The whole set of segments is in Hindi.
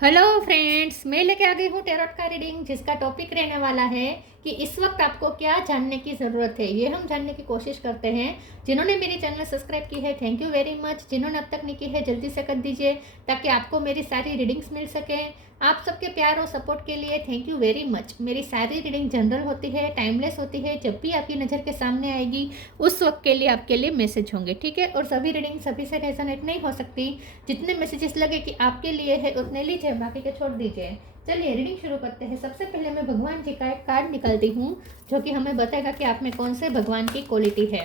हेलो फ्रेंड्स, मैं लेके आ गई हूँ टैरोट का रीडिंग, जिसका टॉपिक रहने वाला है कि इस वक्त आपको क्या जानने की ज़रूरत है। ये हम जानने की कोशिश करते हैं। जिन्होंने मेरी चैनल सब्सक्राइब की है, थैंक यू वेरी मच। जिन्होंने अब तक नहीं की है, जल्दी से कर दीजिए ताकि आपको मेरी सारी रीडिंग्स मिल सकें। आप सबके प्यार और सपोर्ट के लिए थैंक यू वेरी मच। मेरी सारी रीडिंग जनरल होती है, टाइमलेस होती है। जब भी आपकी नज़र के सामने आएगी उस वक्त के लिए आपके लिए मैसेज होंगे, ठीक है। और सभी रीडिंग सभी से रेजोनेट नहीं हो सकती। जितने मैसेजेस लगे कि आपके लिए है उतने लीजिए, बाकी के छोड़ दीजिए। चलिए रीडिंग शुरू करते हैं। सबसे पहले मैं भगवान जी का एक कार्ड निकालती हूँ जो कि हमें बताएगा कि आप में कौन से भगवान की क्वालिटी है।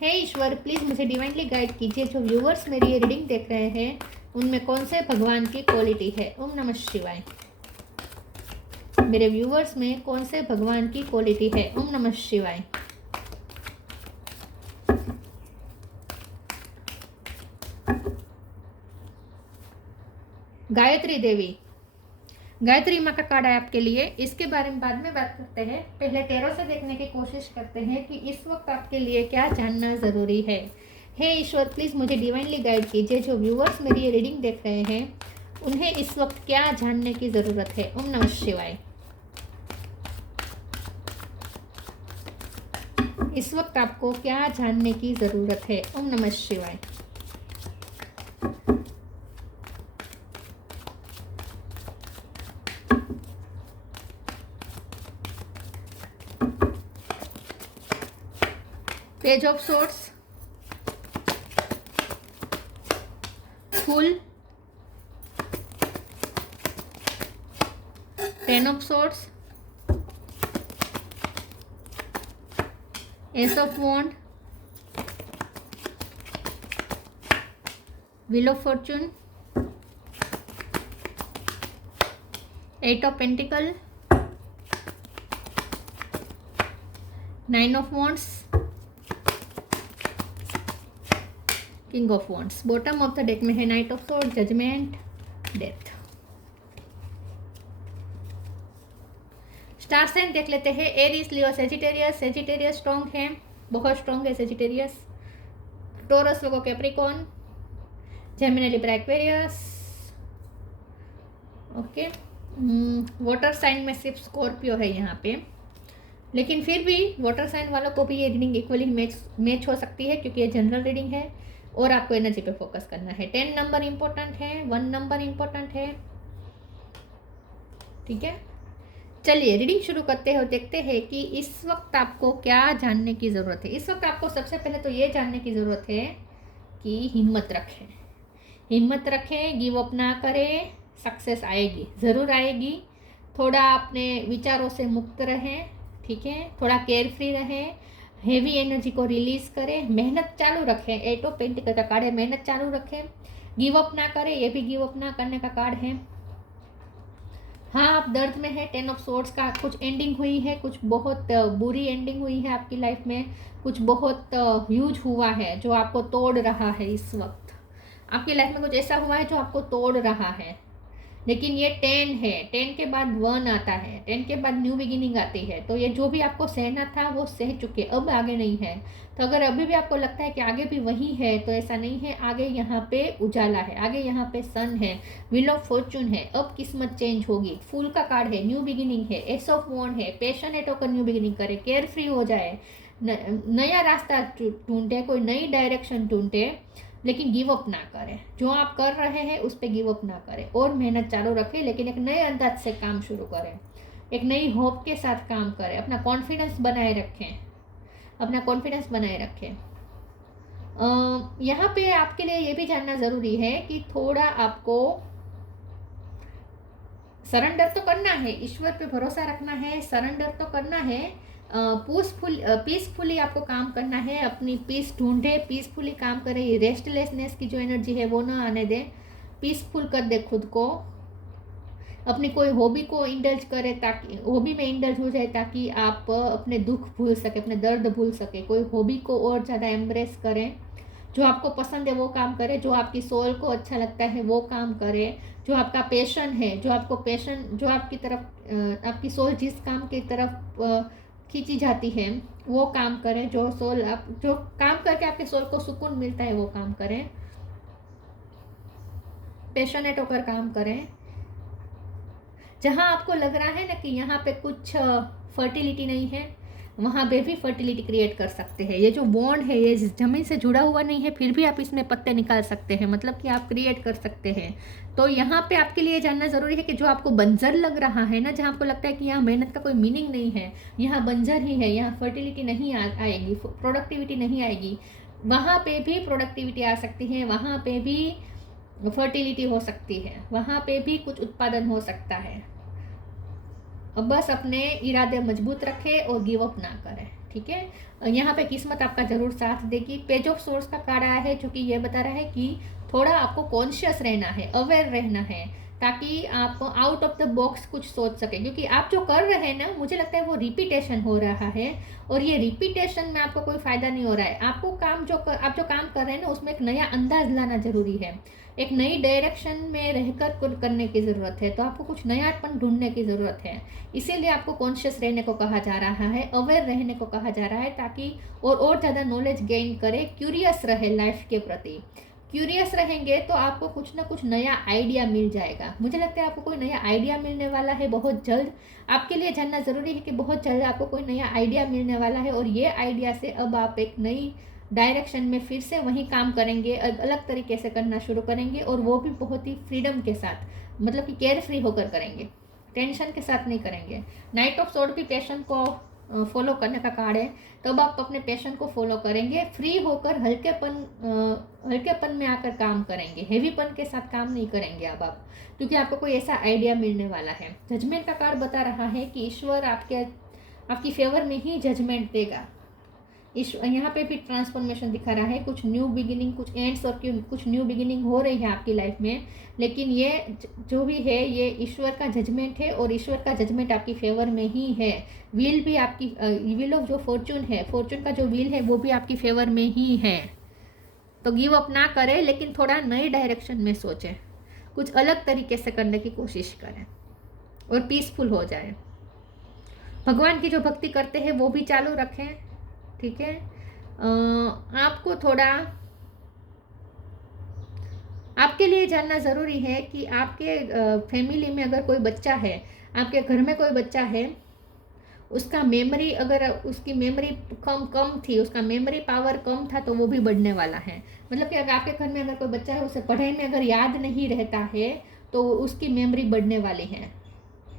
हे ईश्वर, प्लीज़ मुझे डिवाइनली गाइड कीजिए। जो व्यूवर्स मेरी ये रीडिंग देख रहे हैं उनमें कौन से भगवान की क्वालिटी है। ओम नमः शिवाय। मेरे व्यूवर्स में कौन से भगवान की क्वालिटी है। ओम नमः शिवाय। गायत्री देवी, गायत्री माँ का कार्ड है आपके लिए। इसके बारे में बाद में बात करते हैं। पहले टैरो से देखने की कोशिश करते हैं कि इस वक्त आपके लिए क्या जानना ज़रूरी है। हे ईश्वर, प्लीज़ मुझे डिवाइनली गाइड कीजिए। जो व्यूअर्स मेरी ये रीडिंग देख रहे हैं उन्हें इस वक्त क्या जानने की ज़रूरत है। ओम नमः शिवाय। इस वक्त आपको क्या जानने की ज़रूरत है। ओम नमः शिवाय। Page of swords, fool, ten of swords, ace of wand, wheel of fortune, eight of pentacle, nine of wands, king of wands. Bottom of the deck में है knight of sword, judgement, death. Star sign देख लेते हैं। Aries, Leo, Sagittarius. Sagittarius strong है, बहुत स्ट्रॉन्ग है सेजिटेरियस। टोरस, लोगो, Capricorn, Gemini, Libra, Aquarius. Okay, water sign में सिर्फ स्कॉर्पियो है यहाँ पे, लेकिन फिर भी वाटर साइन वालों को भी ये रीडिंग इक्वली मैच हो सकती है क्योंकि ये जनरल रीडिंग है और आपको एनर्जी पे फोकस करना है। 10 नंबर इंपॉर्टेंट है, 1 नंबर इंपॉर्टेंट है, ठीक है। चलिए रीडिंग शुरू करते हैं और देखते हैं कि इस वक्त आपको क्या जानने की ज़रूरत है। इस वक्त आपको सबसे पहले तो ये जानने की ज़रूरत है कि हिम्मत रखें, हिम्मत रखें, गिव अप ना करें। सक्सेस आएगी, ज़रूर आएगी। थोड़ा अपने विचारों से मुक्त रहें, ठीक है। थोड़ा केयर फ्री रहें, हेवी एनर्जी को रिलीज़ करें, मेहनत चालू रखें। एट ऑफ पेंटिकल का कार्ड है, मेहनत चालू रखें, गिव अप ना करें। ये भी गिव अप ना करने का कार्ड है। हाँ, आप दर्द में है। 10 ऑफ सोर्ड्स का कुछ एंडिंग हुई है, कुछ बहुत बुरी एंडिंग हुई है आपकी लाइफ में। कुछ बहुत ह्यूज हुआ है जो आपको तोड़ रहा है। इस वक्त आपकी लाइफ में कुछ ऐसा हुआ है जो आपको तोड़ रहा है। लेकिन ये 10 है, 10 के बाद 1 आता है, 10 के बाद न्यू बिगिनिंग आती है। तो ये जो भी आपको सहना था वो सह चुके, अब आगे नहीं है। तो अगर अभी भी आपको लगता है कि आगे भी वही है तो ऐसा नहीं है। आगे यहाँ पे उजाला है, आगे यहाँ पे सन है, व्हील ऑफ फॉर्चून है। अब किस्मत चेंज होगी। फूल का कार्ड है, न्यू बिगिनिंग है, एस ऑफ वॉन्ड है। पैशनेट होकर न्यू बिगिनिंग करे, केयर फ्री हो जाए, नया रास्ता ढूंढे, कोई नई डायरेक्शन ढूंढे, लेकिन गिव अप ना करें। जो आप कर रहे हैं उस पर गिव अप ना करें और मेहनत चालू रखें, लेकिन एक नए अंदाज से काम शुरू करें, एक नई होप के साथ काम करें। अपना कॉन्फिडेंस बनाए रखें, अपना कॉन्फिडेंस बनाए रखें। यहाँ पे आपके लिए ये भी जानना ज़रूरी है कि थोड़ा आपको सरेंडर तो करना है, ईश्वर पे भरोसा रखना है, सरेंडर तो करना है। पीसफुली आपको काम करना है। अपनी पीस ढूंढे, पीसफुली काम करें। ये रेस्टलेसनेस की जो एनर्जी है वो ना आने दें, पीसफुल कर दे खुद को। अपनी कोई हॉबी को इंडल्ज करें, ताकि हॉबी में इंडल्ज हो जाए ताकि आप अपने दुख भूल सके, अपने दर्द भूल सके। कोई हॉबी को और ज़्यादा एम्ब्रेस करें। जो आपको पसंद है वो काम करें, जो आपकी सोल को अच्छा लगता है वो काम करें, जो आपका पैशन है, जो आपको पैशन, जो आपकी तरफ आपकी सोल जिस काम की तरफ खींची जाती है वो काम करें। जो सोल आप जो काम करके आपके सोल को सुकून मिलता है वो काम करें, पैशनेट होकर काम करें। जहाँ आपको लग रहा है ना कि यहाँ पे कुछ फर्टिलिटी नहीं है, वहाँ पे भी फर्टिलिटी क्रिएट कर सकते हैं। ये जो बॉन्ड है ये ज़मीन से जुड़ा हुआ नहीं है, फिर भी आप इसमें पत्ते निकाल सकते हैं, मतलब कि आप क्रिएट कर सकते हैं। तो यहाँ पे आपके लिए जानना ज़रूरी है कि जो आपको बंजर लग रहा है ना, जहाँ आपको लगता है कि यहाँ मेहनत का कोई मीनिंग नहीं है, यहाँ बंजर ही है, यहाँ फर्टिलिटी नहीं आएगी, प्रोडक्टिविटी नहीं आएगी, वहाँ पे भी प्रोडक्टिविटी आ सकती है, वहाँ पे भी फर्टिलिटी हो सकती है, वहाँ पे भी कुछ उत्पादन हो सकता है। अब बस अपने इरादे मजबूत रखें और गिव अप ना करें, ठीक है। यहाँ पे किस्मत आपका ज़रूर साथ देगी। पेज ऑफ सोर्स का कार्ड आया है जो कि ये बता रहा है कि थोड़ा आपको कॉन्शियस रहना है, अवेयर रहना है, ताकि आप आउट ऑफ द बॉक्स कुछ सोच सकें, क्योंकि आप जो कर रहे हैं ना, मुझे लगता है वो रिपीटेशन हो रहा है, और ये रिपीटेशन में आपको कोई फ़ायदा नहीं हो रहा है। आपको आप जो काम कर रहे हैं ना, उसमें एक नया अंदाज लाना ज़रूरी है, एक नई डायरेक्शन में रहकर कुछ करने की ज़रूरत है। तो आपको कुछ नयापन ढूंढने की ज़रूरत है, इसीलिए आपको कॉन्शियस रहने को कहा जा रहा है, अवेयर रहने को कहा जा रहा है, ताकि और ज़्यादा नॉलेज गेन करे, क्यूरियस रहे लाइफ के प्रति। क्यूरियस रहेंगे तो आपको कुछ ना कुछ नया आइडिया मिल जाएगा। मुझे लगता है आपको कोई नया आइडिया मिलने वाला है बहुत जल्द। आपके लिए जानना ज़रूरी है कि बहुत जल्द आपको कोई नया आइडिया मिलने वाला है, और ये आइडिया से अब आप एक नई डायरेक्शन में फिर से वही काम करेंगे, अलग तरीके से करना शुरू करेंगे, और वो भी बहुत ही फ्रीडम के साथ, मतलब कि केयर फ्री होकर करेंगे, टेंशन के साथ नहीं करेंगे। नाइट ऑफ सोर्ड भी पैशन को फॉलो करने का कार्ड है, तो अब आप अपने पैशन को फॉलो करेंगे, फ्री होकर हल्केपन में आकर काम करेंगे, हेवीपन के साथ काम नहीं करेंगे अब आप, क्योंकि आपको कोई ऐसा आइडिया मिलने वाला है। जजमेंट का कार्ड बता रहा है कि ईश्वर आपकी फेवर में ही जजमेंट देगा। यहाँ पे भी ट्रांसफॉर्मेशन दिखा रहा है, कुछ न्यू बिगिनिंग, कुछ एंड्स और कुछ न्यू बिगिनिंग हो रही है आपकी लाइफ में, लेकिन ये जो भी है ये ईश्वर का जजमेंट है, और ईश्वर का जजमेंट आपकी फेवर में ही है। व्हील भी आपकी व्हील ऑफ जो फॉर्चून है, फॉर्चून का जो व्हील है वो भी आपकी फेवर में ही है। तो गिव अप ना करें, लेकिन थोड़ा नई डायरेक्शन में सोचें, कुछ अलग तरीके से करने की कोशिश करें, और पीसफुल हो जाए। भगवान की जो भक्ति करते हैं वो भी चालू रखें, ठीक है। आपको थोड़ा आपके लिए जानना ज़रूरी है कि आपके फैमिली में अगर कोई बच्चा है, आपके घर में कोई बच्चा है, उसका मेमोरी, अगर उसकी मेमोरी कम थी, उसका मेमोरी पावर कम था, तो वो भी बढ़ने वाला है। मतलब कि अगर आपके घर में अगर कोई बच्चा है, उसे पढ़ाई में अगर याद नहीं रहता है, तो उसकी मेमोरी बढ़ने वाली है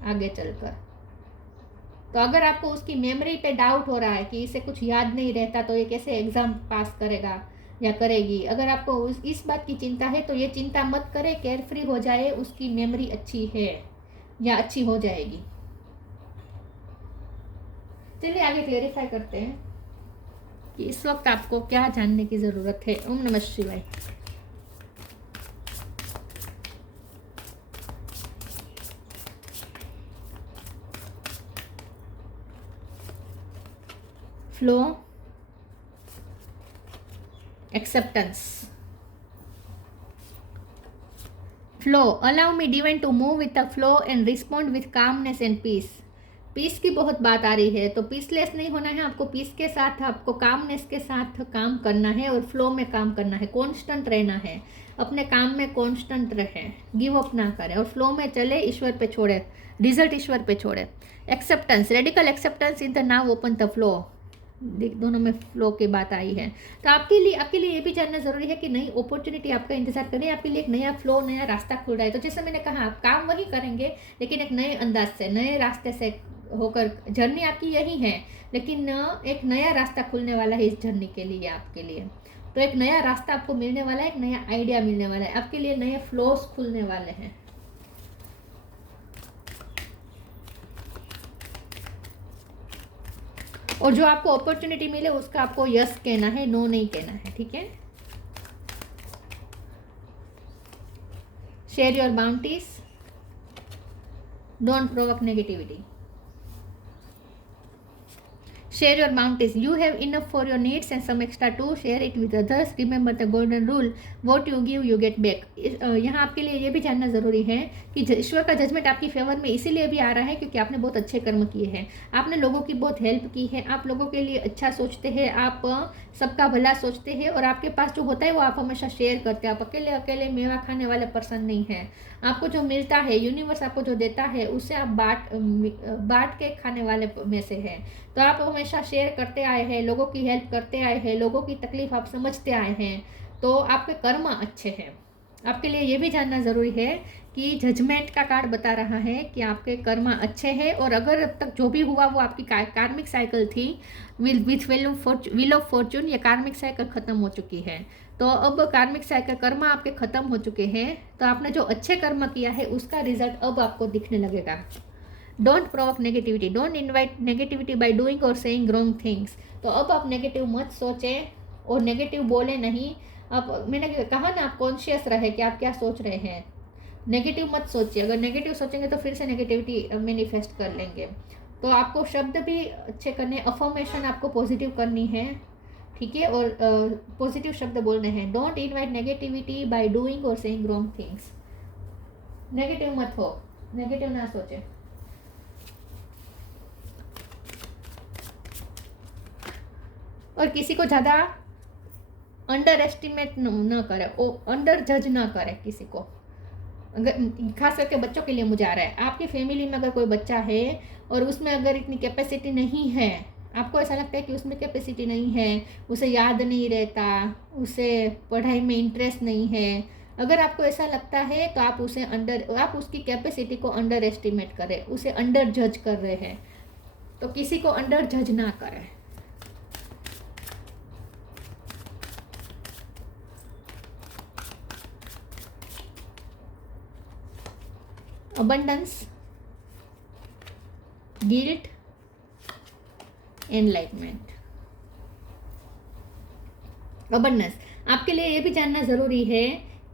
आगे चलकर। तो अगर आपको उसकी मेमोरी पे डाउट हो रहा है कि इसे कुछ याद नहीं रहता, तो ये कैसे एग्ज़ाम पास करेगा या करेगी, अगर आपको इस बात की चिंता है, तो ये चिंता मत करें, केयर फ्री हो जाए, उसकी मेमोरी अच्छी है या अच्छी हो जाएगी। चलिए आगे क्लेरिफाई करते हैं कि इस वक्त आपको क्या जानने की ज़रूरत है। ओम नमः शिवाय। Flow, acceptance. Flow, allow me divine to move with the flow and respond with calmness and peace. Peace की बहुत बात आ रही है, तो पीसलेस नहीं होना है आपको, पीस के साथ आपको कामनेस के साथ काम करना है, और फ्लो में काम करना है, कांस्टेंट रहना है, अपने काम में कांस्टेंट रहे, गिव अप ना करें, और फ्लो में चले, ईश्वर पे छोड़े, रिजल्ट ईश्वर पे छोड़े। Acceptance, radical acceptance in the now open the flow, दोनों में फ्लो की बात आई है। तो आपके लिए ये भी जानना जरूरी है कि नई अपॉर्चुनिटी आपका इंतजार कर रही है, आपके लिए एक नया फ्लो, नया रास्ता खुल रहा है। तो जैसे मैंने कहा, आप काम वही करेंगे, लेकिन एक नए अंदाज से, नए रास्ते से होकर। जर्नी आपकी यही है, लेकिन एक नया रास्ता खुलने वाला है इस जर्नी के लिए आपके लिए। तो एक नया रास्ता आपको मिलने वाला है, एक नया आइडिया मिलने वाला है, आपके लिए नए फ्लोस खुलने वाले हैं। और जो आपको अपॉर्चुनिटी मिले उसका आपको यस कहना है, नो नहीं कहना है, ठीक है। Share your bounties, don't provoke negativity. Share your bounties. You have enough for your needs and some extra too. Share it with others. Remember the golden rule. What you give, you get back. यहाँ आपके लिए ये भी जानना ज़रूरी है कि ईश्वर का जजमेंट आपकी फेवर में इसीलिए भी आ रहा है क्योंकि आपने बहुत अच्छे कर्म किए हैं, आपने लोगों की बहुत हेल्प की है, आप लोगों के लिए अच्छा सोचते हैं, आप सबका भला सोचते हैं और आपके पास जो होता है वो आप हमेशा शेयर करते हैं। आप अकेले अकेले मेवा खाने वाले पर्सन नहीं हैं। आपको जो मिलता है, यूनिवर्स आपको जो देता है उससे आप बांट के खाने वाले में से है। तो आप हमेशा शेयर करते आए हैं, लोगों की हेल्प करते आए हैं, लोगों की तकलीफ आप समझते आए हैं, तो आपके कर्म अच्छे हैं। आपके लिए ये भी जानना ज़रूरी है कि जजमेंट का कार्ड बता रहा है कि आपके कर्म अच्छे हैं और अगर अब तक जो भी हुआ वो आपकी कार्मिक साइकिल थी विथ व्हील ऑफ फॉर्चून, ये कार्मिक साइकिल ख़त्म हो चुकी है। तो अब कार्मिक साइकिल कर्म आपके ख़त्म हो चुके हैं, तो आपने जो अच्छे कर्म किया है उसका रिजल्ट अब आपको दिखने लगेगा। Don't provoke negativity, don't invite negativity by doing और सेइंग रॉन्ग थिंग्स। तो अब आप नेगेटिव मत सोचें और नेगेटिव बोले नहीं। आप, मैंने कहा ना, आप कॉन्शियस रहे कि आप क्या सोच रहे हैं। नेगेटिव मत सोचिए, अगर नेगेटिव सोचेंगे तो फिर से नेगेटिविटी मैनिफेस्ट कर लेंगे। तो आपको शब्द भी अच्छे करने, अफर्मेशन आपको पॉजिटिव करनी है, ठीक है, और पॉजिटिव शब्द बोलने हैं। Don't invite negativity by doing और सेइंग रॉन्ग थिंग्स। नेगेटिव मत हो, नेगेटिव ना सोचे। और किसी को ज़्यादा अंडर एस्टिमेट न करे, अंडर जज ना करे किसी को। अगर खास करके बच्चों के लिए मुझे आ रहा है, आपकी फैमिली में अगर कोई बच्चा है और उसमें अगर इतनी कैपेसिटी नहीं है, आपको ऐसा लगता है कि उसमें कैपेसिटी नहीं है, उसे याद नहीं रहता, उसे पढ़ाई में इंटरेस्ट नहीं है, अगर आपको ऐसा लगता है तो आप उसकी कैपेसिटी को अंडर एस्टिमेट करें, उसे अंडर जज कर रहे हैं। तो किसी को अंडर जज ना करें। abundance, guilt, enlightenment। abundance आपके लिए ये भी जानना ज़रूरी है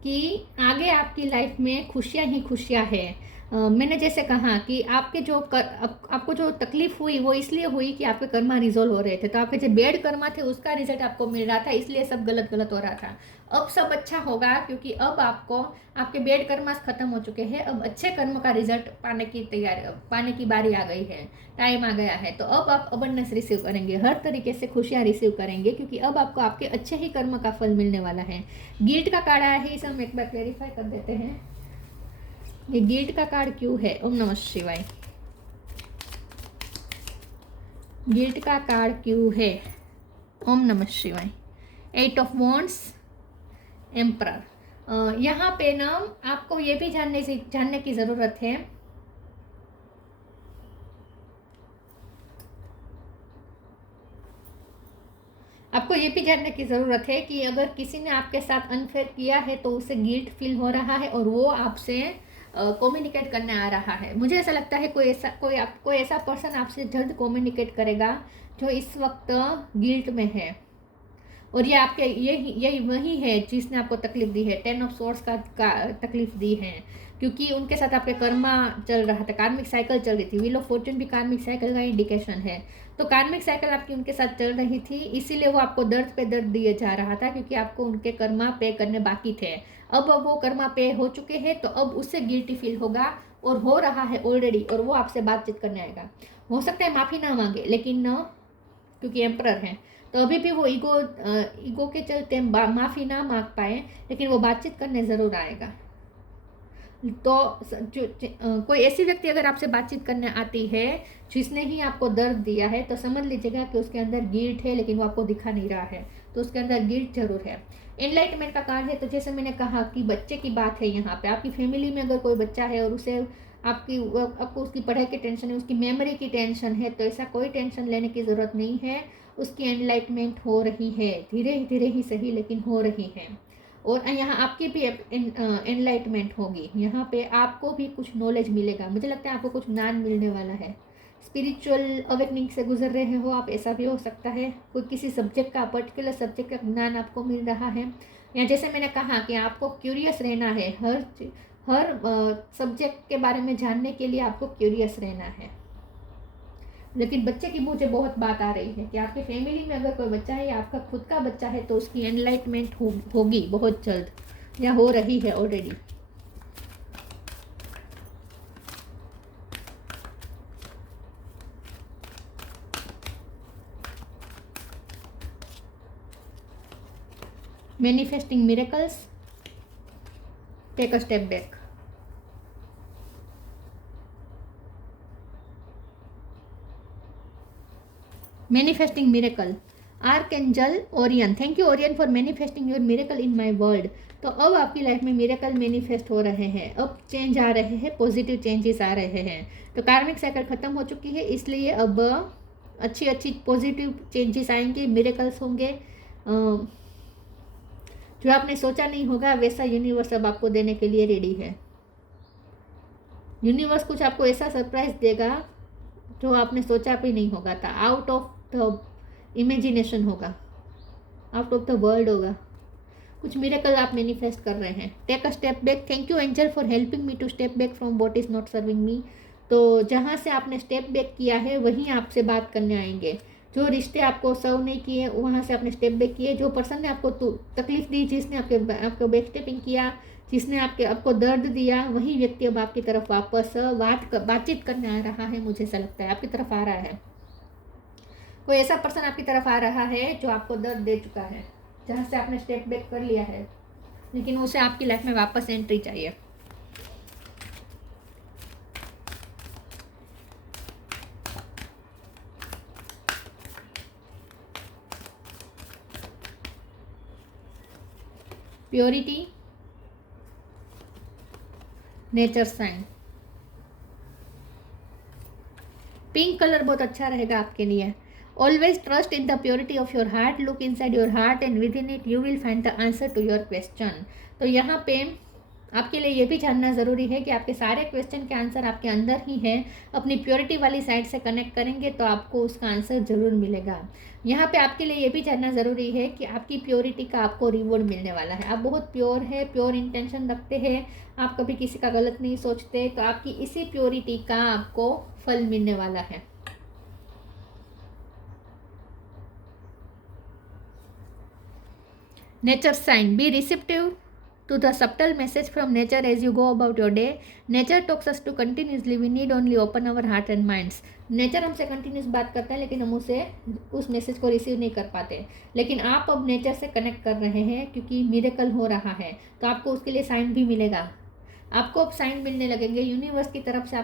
कि आगे आपकी लाइफ में खुशियाँ ही खुशियाँ है। मैंने जैसे कहा कि आपको जो तकलीफ हुई वो इसलिए हुई कि आपके कर्मा रिजोल्व हो रहे थे, तो आपके जो बेड कर्मा थे उसका रिजल्ट आपको मिल रहा था, इसलिए सब गलत गलत हो रहा था। अब सब अच्छा होगा क्योंकि अब आपके बेड कर्मा खत्म हो चुके हैं, अब अच्छे कर्म का रिजल्ट पाने की बारी आ गई है, टाइम आ गया है। तो अब आप अबंडेंस रिसीव करेंगे, हर तरीके से खुशियाँ रिसीव करेंगे क्योंकि अब आपको आपके अच्छे ही कर्म का फल मिलने वाला है। गिल्ट का कार्ड आया है, इसे हम एक बार क्लेरिफाई कर देते हैं। ये गिल्ट का कार्ड क्यों है? ओम नमः शिवाय। गिल्ट का कार्ड क्यों है? ओम नमः शिवाय। 8 ऑफ वॉन्ड्स, एम्परर। यहाँ पे ना आपको ये भी जानने की ज़रूरत है आपको ये भी जानने की ज़रूरत है कि अगर किसी ने आपके साथ अनफेयर किया है तो उसे गिल्ट फील हो रहा है और वो आपसे कम्युनिकेट करने आ रहा है। मुझे ऐसा लगता है कोई ऐसा पर्सन आपसे जल्द कम्युनिकेट करेगा जो इस वक्त गिल्ट में है, और ये आपके यही वही है जिसने आपको तकलीफ दी है। 10 ऑफ सोर्ड्स का तकलीफ दी है क्योंकि उनके साथ आपके कर्मा चल रहा था, कार्मिक साइकिल चल रही थी। व्हील ऑफ फॉर्चून भी कार्मिक साइकिल का इंडिकेशन है। तो कार्मिक साइकिल आपकी उनके साथ चल रही थी, इसीलिए वो आपको दर्द पे दर्द दिए जा रहा था क्योंकि आपको उनके कर्मा पे करने बाकी थे। अब वो कर्मा पे हो चुके हैं तो अब उससे गिल्टी फील होगा और हो रहा है ऑलरेडी, और वो आपसे बातचीत करने आएगा। हो सकता है माफ़ी ना मांगे, लेकिन क्योंकि एम्परर है तो अभी भी वो ईगो के चलते माफ़ी ना मांग पाए, लेकिन वो बातचीत करने ज़रूर आएगा। तो कोई ऐसी व्यक्ति अगर आपसे बातचीत करने आती है जिसने ही आपको दर्द दिया है, तो समझ लीजिएगा कि उसके अंदर गिल्ट है, लेकिन वो आपको दिखा नहीं रहा है, तो उसके अंदर गिल्ट जरूर है। एनलाइटमेंट का कार्ड है, तो जैसे मैंने कहा कि बच्चे की बात है यहाँ पे। आपकी फैमिली में अगर कोई बच्चा है और उसे आपको उसकी पढ़ाई की टेंशन है, उसकी मेमोरी की टेंशन है, तो ऐसा कोई टेंशन लेने की ज़रूरत नहीं है। उसकी एनलाइटमेंट हो रही है, धीरे धीरे ही सही, लेकिन हो रही है। और यहाँ आपकी भी एनलाइटमेंट होगी, यहाँ पे आपको भी कुछ नॉलेज मिलेगा। मुझे लगता है आपको कुछ ज्ञान मिलने वाला है। स्पिरिचुअल अवेकनिंग से गुजर रहे हो आप, ऐसा भी हो सकता है। कोई किसी सब्जेक्ट का, पर्टिकुलर सब्जेक्ट का ज्ञान आपको मिल रहा है। या जैसे मैंने कहा कि आपको क्यूरियस रहना है, हर सब्जेक्ट के बारे में जानने के लिए आपको क्यूरियस रहना है। लेकिन बच्चे की मुझे बहुत बात आ रही है कि आपकी फैमिली में अगर कोई बच्चा है या आपका खुद का बच्चा है तो उसकी एनलाइटमेंट होगी बहुत जल्द, या हो रही है already. Manifesting miracles, take a step back. Manifesting miracle, archangel Orion, thank you Orion for manifesting your miracle in my world. तो अब आपकी लाइफ में मिरेकल मैनिफेस्ट हो रहे हैं, अब चेंज आ रहे हैं, पॉजिटिव चेंजेस आ रहे हैं। तो कार्मिक साइकिल खत्म हो चुकी है, इसलिए अब अच्छी अच्छी पॉजिटिव चेंजेस आएंगे, मिरेकल्स होंगे। जो आपने सोचा नहीं होगा वैसा यूनिवर्स अब आपको देने के लिए रेडी है। यूनिवर्स कुछ आपको ऐसा सरप्राइज देगा जो आपने सोचा भी नहीं होगा था, आउट ऑफ द इमेजिनेशन होगा, आउट ऑफ द वर्ल्ड होगा। कुछ मिरेकल आप मैनिफेस्ट कर रहे हैं। Take a step back, thank you angel for helping me to step back from what is not serving me. तो जहाँ से आपने स्टेप बैक किया है वहीं आपसे बात करने आएंगे। जो रिश्ते आपको सर्व नहीं किए वहाँ से आपने स्टेप बैक किए। जो पर्सन ने आपको तकलीफ दी, जिसने आपको बैक स्टेपिंग किया, जिसने आपको दर्द दिया, वही व्यक्ति अब आपकी तरफ वापस बातचीत करने आ रहा है। मुझे ऐसा लगता है आपकी तरफ आ रहा है, कोई ऐसा पर्सन आपकी तरफ आ रहा है जो आपको दर्द दे चुका है, जहाँ से आपने स्टेप बैक कर लिया है, लेकिन उसे आपकी लाइफ में वापस एंट्री चाहिए। Purity, nature sign, pink colour बहुत अच्छा रहेगा आपके लिए। Always trust in the purity of your heart, look inside your heart and within it you will find the answer to your question. तो यहाँ पे आपके लिए ये भी जानना ज़रूरी है कि आपके सारे क्वेश्चन के आंसर आपके अंदर ही है। अपनी प्योरिटी वाली साइड से कनेक्ट करेंगे तो आपको उसका आंसर ज़रूर मिलेगा। यहाँ पे आपके लिए ये भी जानना ज़रूरी है कि आपकी प्योरिटी का आपको रिवॉर्ड मिलने वाला है। आप बहुत प्योर है, प्योर इंटेंशन रखते हैं, आप कभी किसी का गलत नहीं सोचते, तो आपकी इसी प्योरिटी का आपको फल मिलने वाला है। Nature sign, be receptive to the subtle message from nature as you go about your day. Nature talks us to continuously, we need only open our heart and minds. Nature हमसे कंटिन्यूस बात करता है लेकिन हम उस मैसेज को रिसीव नहीं कर पाते। लेकिन आप अब नेचर से कनेक्ट कर रहे हैं क्योंकि मिरेकल हो रहा है, तो आपको उसके लिए साइन भी मिलेगा। आपको अब साइन मिलने लगेंगे यूनिवर्स की तरफ से।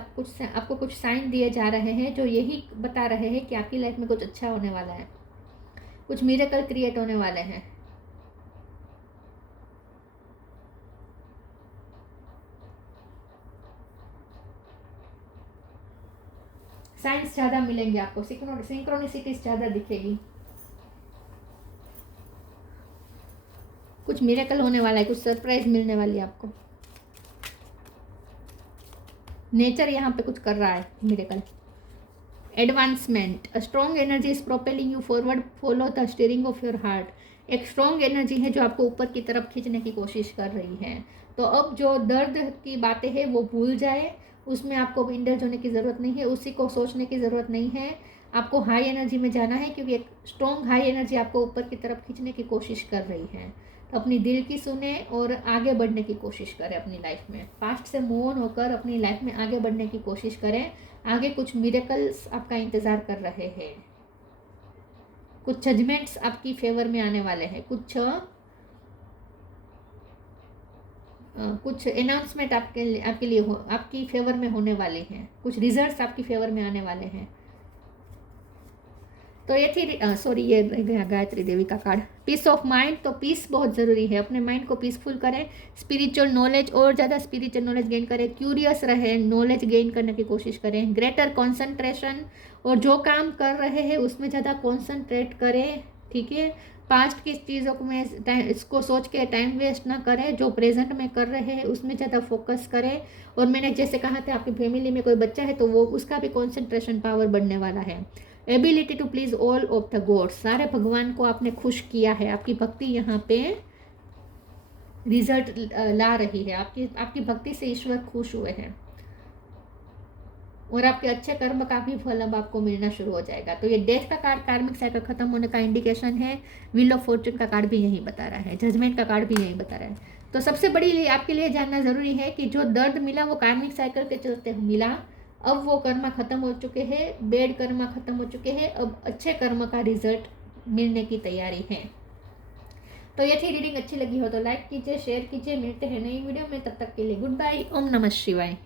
आपको कुछ साइन दिए जा रहे हैं जो यही बता रहे हैं कि आपकी लाइफ में कुछ अच्छा होने वाला है, कुछ मिरेकल क्रिएट होने वाले हैं। साइंस ज़्यादा मिलेंगे आपको, सिंक्रोनिसिटीज ज़्यादा दिखेगी, कुछ मिरेकल होने वाला है, कुछ सरप्राइज मिलने वाली है आपको। नेचर यहाँ पे कुछ कर रहा है miracle. Advancement, a strong energy is propelling you forward, follow the steering of your heart. एक स्ट्रॉन्ग एनर्जी है जो आपको ऊपर की तरफ खींचने की कोशिश कर रही है। तो अब जो दर्द की बातें हैं वो भूल जाए, उसमें आपको इंडल्ज होने की ज़रूरत नहीं है, उसी को सोचने की ज़रूरत नहीं है। आपको हाई एनर्जी में जाना है क्योंकि एक स्ट्रॉन्ग हाई एनर्जी आपको ऊपर की तरफ खींचने की कोशिश कर रही है। तो अपनी दिल की सुने और आगे बढ़ने की कोशिश करें अपनी लाइफ में। पास्ट से मूव ऑन होकर अपनी लाइफ में आगे बढ़ने की कोशिश करें। आगे कुछ मिरेकल्स आपका इंतज़ार कर रहे हैं, कुछ जजमेंट्स आपकी फेवर में आने वाले हैं, कुछ अनाउंसमेंट आपके लिए आपकी फेवर में होने वाले हैं, कुछ रिजल्ट्स आपकी फेवर में आने वाले हैं। तो ये थी ये गया गायत्री देवी का कार्ड। पीस ऑफ माइंड, तो पीस बहुत ज़रूरी है, अपने माइंड को पीसफुल करें। स्पिरिचुअल नॉलेज, और ज़्यादा स्पिरिचुअल नॉलेज गेन करें, क्यूरियस रहे, नॉलेज गेन करने की कोशिश करें। ग्रेटर कॉन्सेंट्रेशन, और जो काम कर रहे हैं उसमें ज़्यादा कॉन्सेंट्रेट करें, ठीक है। पास्ट की चीज़ों को में इसको सोच के टाइम वेस्ट ना करें, जो प्रेजेंट में कर रहे हैं उसमें ज़्यादा फोकस करें। और मैंने जैसे कहा था आपकी फैमिली में कोई बच्चा है तो वो उसका भी कॉन्सेंट्रेशन पावर बढ़ने वाला है। Ability to please all of the gods, सारे भगवान को आपने खुश किया है, आपकी भक्ति यहाँ पे रिजल्ट ला रही है, आपकी भक्ति से ईश्वर खुश हुए हैं। और आपके अच्छे कर्म का भी फल अब आपको मिलना शुरू हो जाएगा। तो ये डेथ का कार्ड कार्मिक साइकिल खत्म होने का इंडिकेशन है। व्हील ऑफ फॉर्चून का कार्ड भी यही बता रहा है, जजमेंट का कार्ड भी यही बता रहा है। तो सबसे बड़ी आपके लिए जानना जरूरी है कि जो दर्द मिला वो कार्मिक साइकिल के चलते मिला, अब वो कर्म खत्म हो चुके हैं, बेड कर्म खत्म हो चुके हैं, अब अच्छे कर्म का रिजल्ट मिलने की तैयारी है। तो ये थी रीडिंग। अच्छी लगी हो तो लाइक कीजिए, शेयर कीजिए। मिलते हैं नई वीडियो में, तब तक के लिए गुड बाय। ओम नमः शिवाय।